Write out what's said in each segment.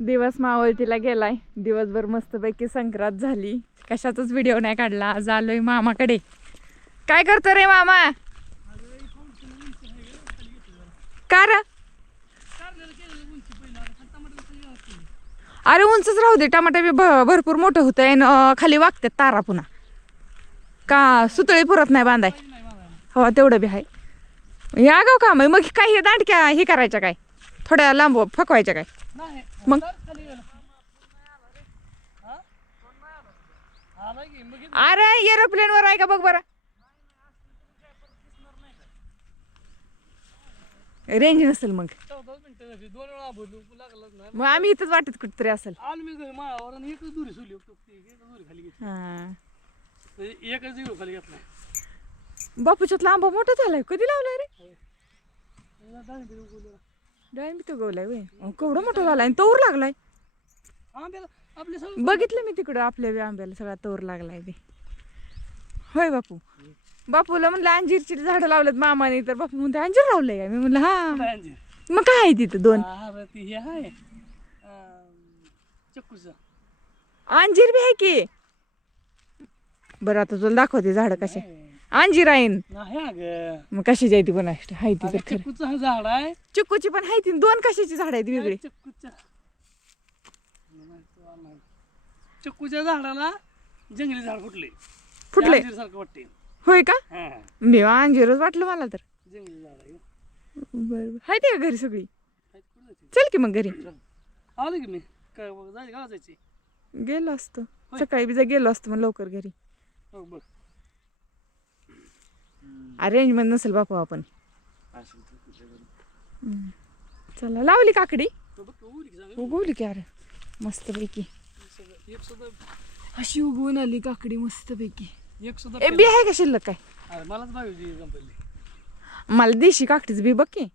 दिवस मावळतीला गेलाय. दिवसभर मस्तपैकी संक्रांत झाली. कशाचाच व्हिडिओ नाही काढला. आज आलोय मामाकडे. काय करतो रे मामा? का रे? अरे उंचच राहू दे. टमाटे बी भरपूर मोठं होतंय आणि खाली वागतात तारा पुन्हा. का सुतळी पुरत नाही बांधाय? हो तेवढं बी आहे. या गाव काम आहे मग. काय हे दांडक्या हे करायच्या काय? थोड्या लांब फकवायच्या काय? मग अरे एरोप्लेन वर आहे का बघ बरं. रेंज नसेल मग. मग आम्ही इथंच वाटत कुठतरी असेल. बापूच्यात आंबा मोठा झालाय. कधी लावलाय रे? डाळिंब तो गवलाय वे. केवढा मोठा झालाय. तोर लागलाय. बघितलं मी तिकडं आपल्या आंब्याला सगळा तोर लागलाय ते. होय बापू. बापूला म्हणलं अंजीरची झाडं लावलेत मामाने. तर बापू म्हणते अंजीर लावलंय. मी म्हणलं हा. मग काय आहे तिथं? दोन अंजीर बी आहे की. बरं आता तुला दाखवते झाड कसे. अंजीर आहे मग कशी जायती पण आहे ती तर खरं. झाड आहे चिक्कूची पण आहे ती. दोन कशाची झाड आहेत वेगळी? चिक्कूच्या झाडाला जंगली झाड फुटले. सारखं वाटते. होय का? मी अंजीरच वाटलं मला तर. जंगली झाड आहे. बरं आहे ते का घरी सगळी? चल की मग घरी. आलो की मी. काय जायचं का जायची? गेलो असतो सकाळी बी गेलो असतो मग लवकर घरी. बघ अरेंजमेंट नसेल बापू आपण. चला लावली काकडी. उगवली की अरे मस्त पैकी. अशी उगवून आली काकडी मस्त पैकी. ए बी आहे का शिल्लक काय? मलाच पाहिजे. मला देशी काकडीच बी बघ की.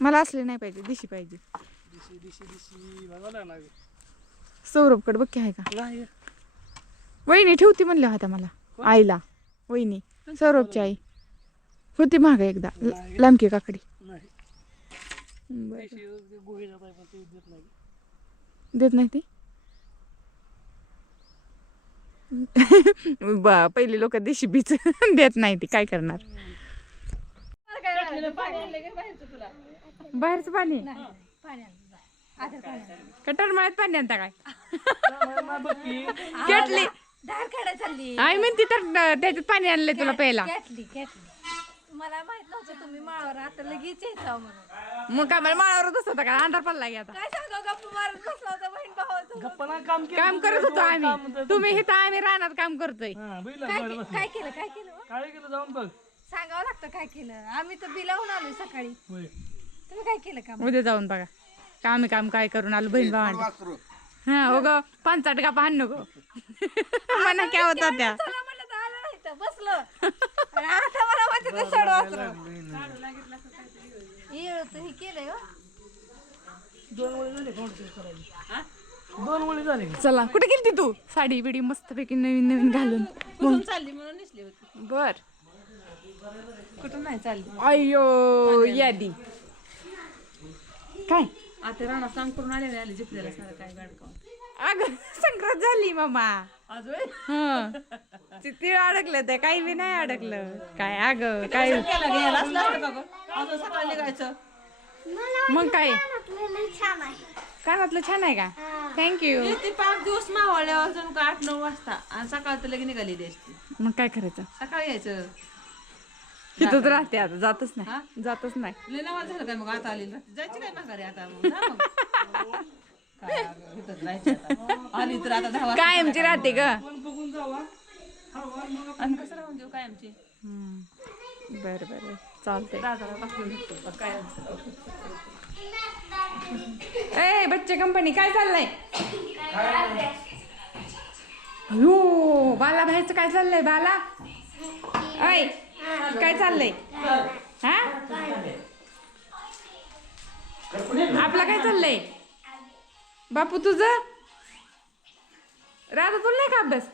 मला असले नाही पाहिजे. देशी पाहिजे. सौरभकडे बघ की आहे का? वहिनी ठेवती म्हणल्या होत्या मला. आईला वहिनी सौरभची आई होती माग एकदा लांबकी काकडी. देत नाही ती. पहिली लोक देशी बीच देत नाही ती. काय करणार? बाहेरचं पाणी कटर मळ्यात पाणी आणता काय? केटली आई म्हणती तर त्याच्यात पाणी आणलंय तुला प्यायला. मला माहित नव्हतं तुम्ही माळावर आता लगेच येतो म्हणून. मग काय मला माळावर बसत होता का? अंधार पडला की आता. काय सांगा गप्पा मारत बसला होता बहीण भावाचं. काम करत होतो आम्ही. तुम्ही हे तर आम्ही रानात काम करतोय. काय केलं काय केलं काय केलं जाऊन बघ. सांगावं लागतं काय केलं. आम्ही तर बिलावून आलोय सकाळी. तुम्ही काय केलं काम? उद्या जाऊन बघा. काम काम काय करून आलो बहीण भावांना. हा हो ग 5 का पाहन नको म्हणा काय होता त्या. म्हणलं तर आलं नाही तर बसलं. आता मला माहिती सड वाचलं. हे केलंय हो. 2 वळी झाले. चला कुठे गेलती तू? साडी बिडी मस्त पैकी नवीन नवीन घालून. कुठून चालली म्हणून निसली होती. बर कुठून नाही चालली. अयो यादी काय आता राणा सांग करून आले जिपल्याला सारं काय गाडकाव. अग संक्रांत झाली मामा. हं तिळ अडकलं ते काही बी नाही अडकलं काय. अग काय मग काय कानातलं छान आहे का? थँक्यू. ते 5 दिवस मावळल्यावर अजून 8-9 वाजता आणि सकाळ तर लगे निघाली द्यायची. मग काय करायचं? सकाळी यायचं. तिथंच राहते आता. जातच नाही. जातच नाही. लय नावाज झालं काय मग आता आली जायची काय माघारी आता. आली तर आता 10 कायमची राहते ग. आणि कसं राहून देऊ कायमची. बर बर चालतंय. ए बच्चे कंपनी काय चाललंय? अयो बाला बाहेरचं काय चाललंय? बाला ऐ काय चाललंय? हा आपला काय चाललंय? बापू तुझं राधा तुला नाही का अभ्यास?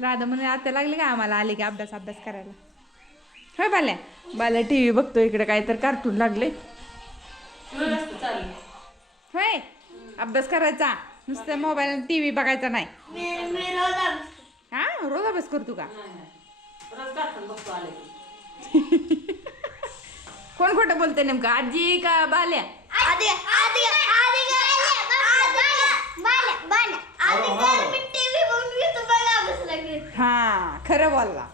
राधा म्हणे आता लागली का आम्हाला आले की अभ्यास करायला. होय बाल्या. बाल्या टीव्ही बघतो इकडे काय तर कार्टून लागले. अभ्यास करायचा नुसतं मोबाईल टीव्ही बघायचा नाही. हा रोज अभ्यास करतो का? कोण खोटं बोलते नेमकं, आजी का बाल्या? हा खरं बोलला,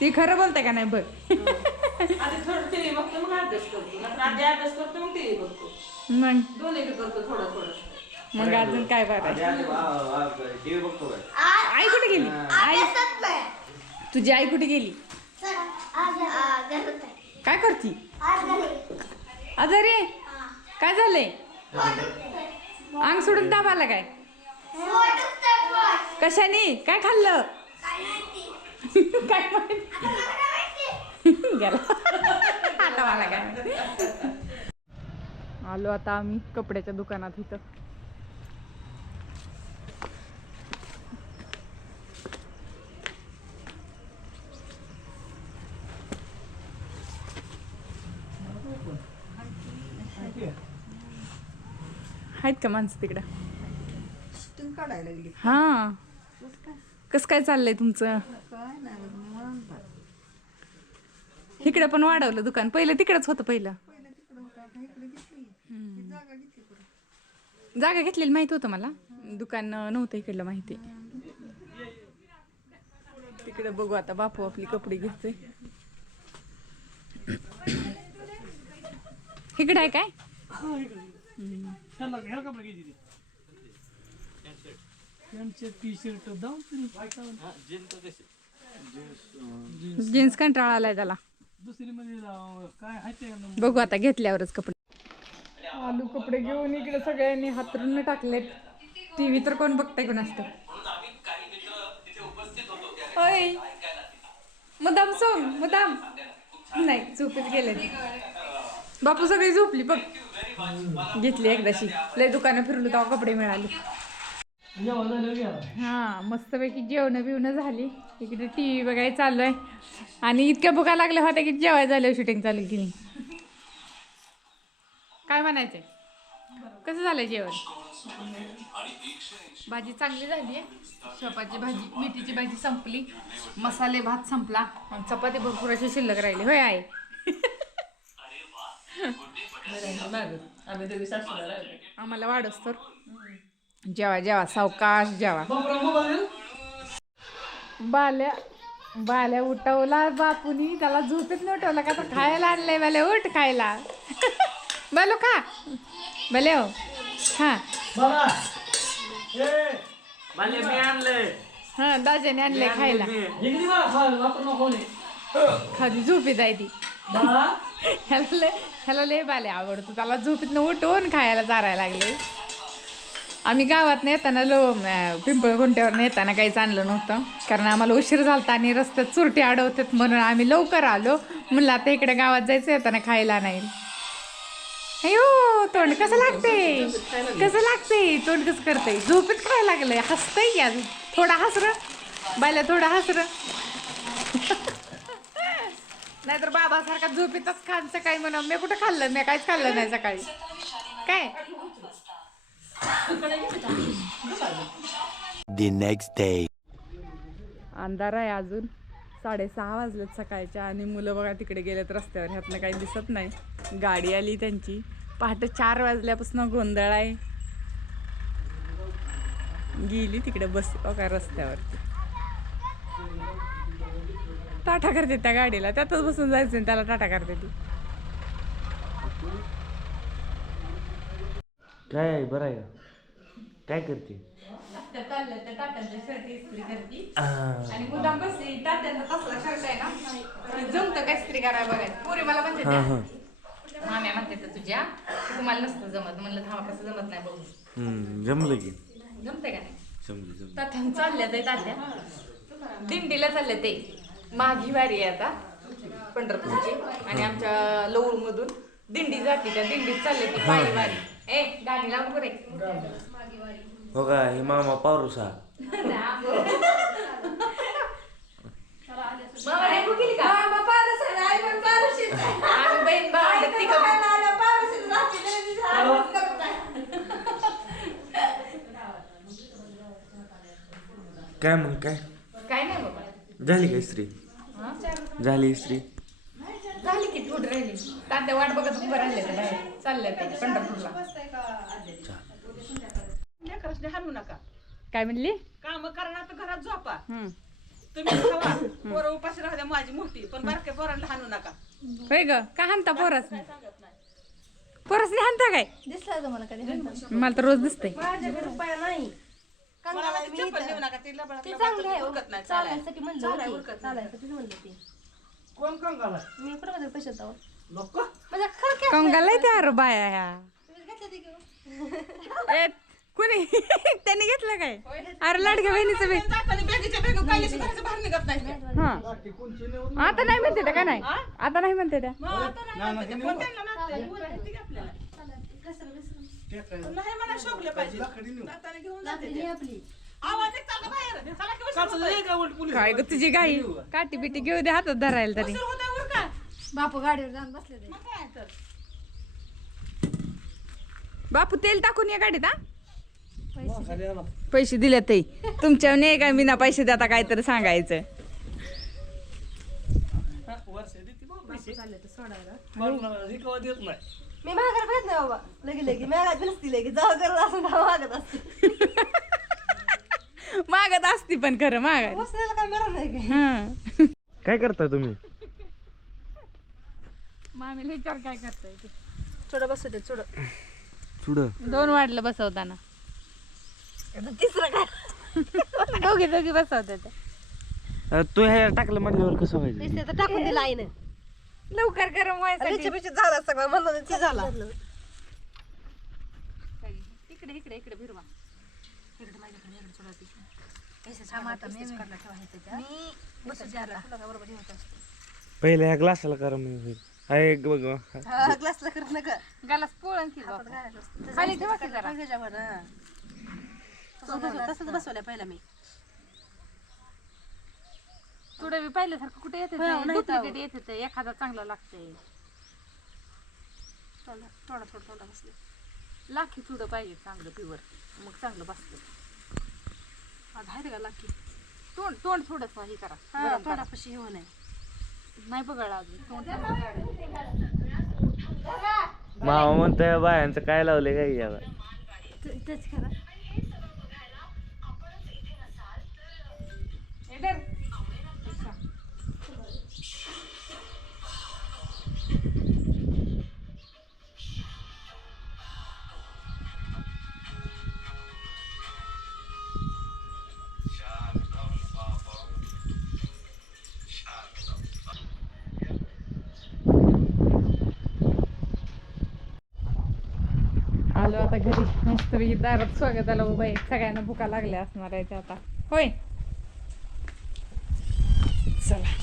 ती खरं बोलते का नाही बघ. आधी थोडं टीव्ही बघतो मग अभ्यास करतो, नंतर आधी अभ्यास करतो मग टीव्ही बघतो, मग दोन्ही बी करतो थोडं थोडं. मग अजून काय बरं टीव्ही बघतो काय? आई कुठे गेली? आई तुझी आई कुठे गेली? काय करती? आजारी? काय झालंय? अंग सोडून ताप आला काय? कशाने? काय खाल्लं? काय गेला आता मला काय. आलो आता आम्ही कपड्याच्या दुकानात इथं. आहेत का माणसं तिकडं? हा कसं काय चाललंय तुमचं? इकडं पण वाढवलं दुकान, पहिलं तिकडच होतं. पहिलं जागा घेतलेली माहित होतं मला, दुकान नव्हतं इकडलं माहिती. तिकडे बघू आता बापू आपली कपडे घेतोय. इकडे आहे काय? ह्याला कपडे घ्यायची त्यांचे टी शर्ट जीन्स कंटाळा आलाय त्याला. दुसरी मध्ये काय आहे बघू आता घेतल्यावरच कपडे. आलू कपडे घेऊन इकडे सगळ्यांनी हातरून टाकलेत. टीव्ही तर कोण बघताय कोण असतं. होय मुदाम सोंग मुदाम नाही झोपेत गेले. बापू सगळी झोपली बघ. घेतली एकदाशी, लय दुकानं फिरलो तेव्हा कपडे मिळाले. हा मस्तपैकी जेवण बिवणं झाली. इकडे टीव्ही बघायला चाललोय आणि इतक्या भुका लागल्या होत्या की जेवायला झालं शूटिंग चालू केली. काय म्हणायचंय, कसं झालंय जेवण? भाजी चांगली झाली आहे. शेपाची भाजी, मेथीची भाजी संपली, मसाले भात संपला, चपाती भरपूर अशी शिल्लक राहिली. होय आहे. आम्हाला वाढच तर जेवा जेवा सावकाश जेवा. बाल्या उठवला बापूनी, त्याला झोपेत न उठवला का तर खायला आणलंय. बाले उठ खायला. बोलो खा भले हो हा. हा दाजाने आणलंय खायला. खाली झोपेत आहे ती. ह्याला लय बाले आवडतो, त्याला झोपेत न उठवून खायला चारायला लागले. आम्ही गावात येताना पिंपळखुंट्यावर येताना काहीच आणलं नव्हतं, कारण आम्हाला उशीर झालता आणि रस्त्यात चुरटी अडवतात म्हणून आम्ही लवकर आलो. म्हणलं आता इकडे गावात जायचं, येताना खायला नाही. अयो तोंड कसं लागते, कसं लागते, तोंड कसं करते, झोपेत खायला लागलंय. हसतंय की अजून थोडा हसर बायला, थोडा हसर. नाहीतर बाबासारखा झोपेतच खान सकाळी म्हणून मी कुठं खाल्लं, मी काहीच खाल्लं नाही सकाळी. काय The next day. अंधार आहे अजून, 6:30 वाजलेत सकाळच्या आणि मुलं बघा तिकडे गेलेत रस्त्यावर. ह्यातनं काही दिसत नाही. गाडी आली त्यांची. पहाटे 4 वाजल्यापासून गोंधळ आहे. गेली तिकडे बस बघा रस्त्यावरती. टाटा करते त्या गाडीला, त्यातच बसून जायचं त्याला टाटा करते ती. काय आहे बरं आहे? काय करते? आणि मुद्दाम बसली, तात्यांचा तसला शर्ट आहे ना, जमतं काय स्त्री करायला बघायचं. पोरी मला म्हणते माम्या म्हणते तर तुझ्या, तुम्हाला नसतं जमत. म्हणलं थांबा कसं जमत नाही बघू. जमलं की जमते का नाही? जमलं. तात्या चालल्या ते, तात्या दिंडीला चालले ते. माघी वारी आहे आता पंढरपूरची आणि आमच्या लवळमधून दिंडी जाते. त्या दिंडीत चालले ती पायी वारी. ए गाणी लावून बरे. हो का, हे मामा पारूसा. आम्ही बहीण भाऊ काय मग काय काय नाही बाबा झाली का स्त्री झाली स्त्री झाली की थोडी राहिली तात्या वाट बघत उभं राहिले ते बाहेर चाललंय ते पंढरपूरला लेकरांनी हाणू नका काय म्हणली काम करणार तर घरात झोपा हम्म. तुम्ही खावा पोरं उपाशी राहू द्या माझी मोठी पण बारक्या पोरांना हाणू नका होय ग का हाणता पोरस पोरसने हाणता काय दिसला तुम्हाला कधी म्हणतात? मला तर रोज दिसतंय माझ्याकडे रुपया नाही मला कंगाला वाटतं मी चप्पल इथं. देऊ नका ते लबाडात ते लबाडात चांगलं आहे हो. उरकत नाही चालायसाठी म्हणलं चालाय होती. उरकत नाही. चालायसाठी म्हणलं ते कोण कंगाला मी कुठं मध्ये पैसे जाऊ नको म्हणजे खरं काय कंगाला त्या अरे बाया ह्या तुम्ही घेतलं ते घेऊन ए, कुणी त्यांनी घेतलं काय अरे लाडक्या बहिणीचं बी जाताना बॅगेच्या बॅग काढली की घराच्या बाहेर निघत नाही हा कोणची नेऊन आता नाही म्हणते त्या का नाही आता नाही म्हणते त्या मग आता नाही म्हणते ते. पण त्यांना लागतंय. बोलायचं की आपल्याला. नाही मला शोभलं पाहिजे जाताना घेऊन जाते ते. आपली आवाज निघतात का बाहेर चला की उशीर काच होतोय. लय का उलट पोलीस काय ग तुझी गाई काठी बिटी घेऊ दे हातात धरायला तरी उशीर होतोय उरका. बापू गाडीवर जाऊन बसले ते मग काय तर. बापू तेल टाकून या गाडीत हा खाली आला. पैसे दिले ते तुमच्या नाही काय मीना पैसे देता काय तर सांगायचं हा, वर्ष देते बा पैसे. चालले तर सोडायला पण रिकवा देत नाही मी माघार भेट नाही बाबा लगे मागात नसती लगे जावा करत असं जावा मागत असते मागत असती पण खरं मागत बसलेला काय मिळत नाही काय हा काय करता तुम्ही मामीला विचार काय करताय ते थोडं बसू दे थोडं चुड 2 वाढलं बसवताना तिसरं काय दोघी दोघी बसवतात तू ह्या टाकलं म्हटल्यावर कसं व्हायचं तिसरं तर टाकून दिलं आईनं लवकर गरम व्हायसाठी पिछे झाला सगळं म्हणलं ते झाला इकडे इकडे इकडे फिरवा पहिले ह्या ग्लासाला करा मी होईल आहे बघ ग्लासला करत नका गालास पोळण की खाली ठेवा की जरा तसंच बसवल्या पहिला मी थोडं बी पाहिल्यासारखं कुठे येते हो, नाही तर. डुप्लिकेट येते ते एखादा चांगला लागतंय थोडा थोडा बसले लाखी थोडं पाहिजे चांगलं प्युअर मग चांगलं बसतं आज आहे का लाकी तोंड तोंड थोडंसं हे करा हा गरम करा. थोडापाशी हे नाही नाही बघायला अजून तोंड मामा म्हणतोय बायांचं काय लावलंय काय याला तेच करा आलो आता घरी मस्त दारात स्वागताला उभा आहे सगळ्यांना भुका लागल्या असणार आहे ते आता होय चला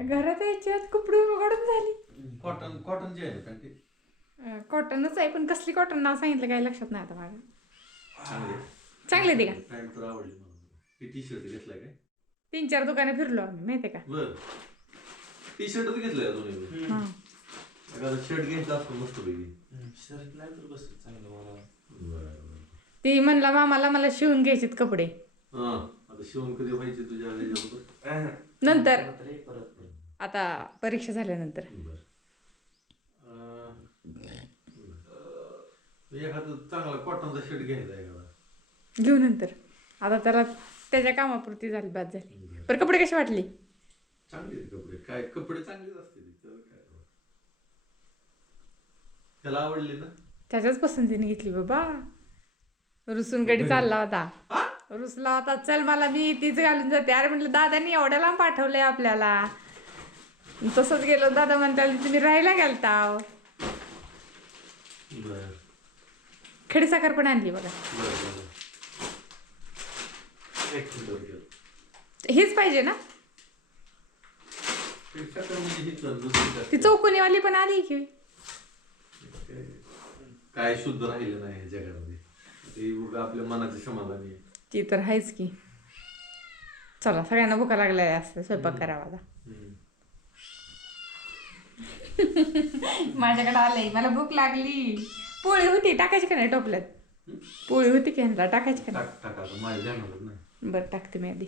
घरात यायची आज कपडे उघडून झाली कॉटनची आहे ना पॅन्ट ती? कॉटनच आहे पण कसली कॉटन नाव सांगितलं काय लक्षात नाही आता माझ्या चांगली आहे. चांगले ते का पॅन्ट तर आवडली मला. ही टी शर्ट घेतलाय काय 3-4 दुकाने फिरलो आम्ही माहितीये का बर टी शर्ट घेतलंय अजून हा एखादा शर्ट घ्यायचा असतो मस्त पैकी शर्ट नाही तर बस चांगलं मला बरं ती म्हणला मामाला मला शिवून घ्यायचेत कपडे हा आता शिवून कधी व्हायचे तुझ्या ह्याच्याबरोबर? नंतर परत आता परीक्षा झाल्यानंतर बरं एखादा चांगला कॉटनचा शर्ट घ्यायचा एखादा घेऊ नंतर आता त्याला त्याच्या कामापुरती झाली बाद झाली पण कपडे कसे वाटले चांगले आहेत कपडे काय कपडे चांगलेच असते त्याला काय त्याला आवडले ना त्याच्याच पसंतीने घेतली बाबा रुसून गडी चालला होता रुसला होता चल मला मी तीच घालून जाते अरे म्हटलं दादानी एवढ्या लांब पाठवलंय आपल्याला तसंच गेलो दादा म्हणताल तुम्ही राहायला गेलता बरं खडी साखर पण आणली बघा बरं एक मिनिट घ्या. हेच पाहिजे ना साखर म्हणजे हीच आहे, दुसरी साखर. ती चौकोनीवाली पण आली की काय शुद्ध राहिलं नाही ह्या जगामध्ये ते उगा आपल्या मनाचं समाधान आहे ती तर आहेच की चला सगळ्यांना भुका लागलेल्या असते स्वयंपाक करावा आता माझ्याकडे आलंय मला भूक लागली पोळी होती टाकायची का नाही टोपल्यात पोळी होती की ह्यांना टाकायची का टाक टाका आता माझ्या ध्यानातच नाही नाही बरं टाकते मी आधी